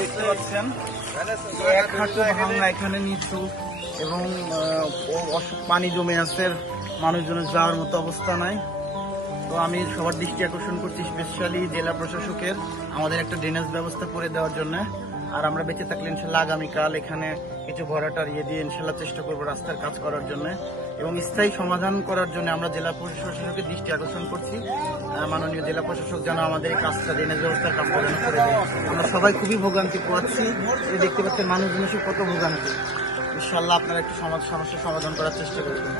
দেখতে পাচ্ছেন এক হাঁটু ভাঙা এখানে নিচু এবং পানি জমে আছে, মানুষজনের যাওয়ার মতো অবস্থা নাই। তো আমি সবার দৃষ্টি আকর্ষণ করছি স্পেশালি জেলা প্রশাসকের আমাদের একটা ড্রেনেজ ব্যবস্থা করে দেওয়ার জন্য। আর আমরা বেঁচে থাকলে ইনশাল্লাহ আগামীকাল এখানে কিছু ভরাটার দিয়ে ইনশাল্লাহ চেষ্টা করবো রাস্তার কাজ করার জন্য এবং স্থায়ী সমাধান করার জন্য আমরা জেলা প্রশাসকের দৃষ্টি আকর্ষণ করছি। মাননীয় জেলা প্রশাসক যেন আমাদের এই কাজটা ড্রেনেজ ব্যবস্থার কাজটা যেন করে দেয়। আমরা সবাই খুবই ভোগান্তি পোয়াচ্ছি, দেখতে পাচ্ছেন মানুষজন কত ভোগান্তি। ইনশাল্লাহ আপনারা একটু সমস্যার সমাধান করার চেষ্টা করবেন।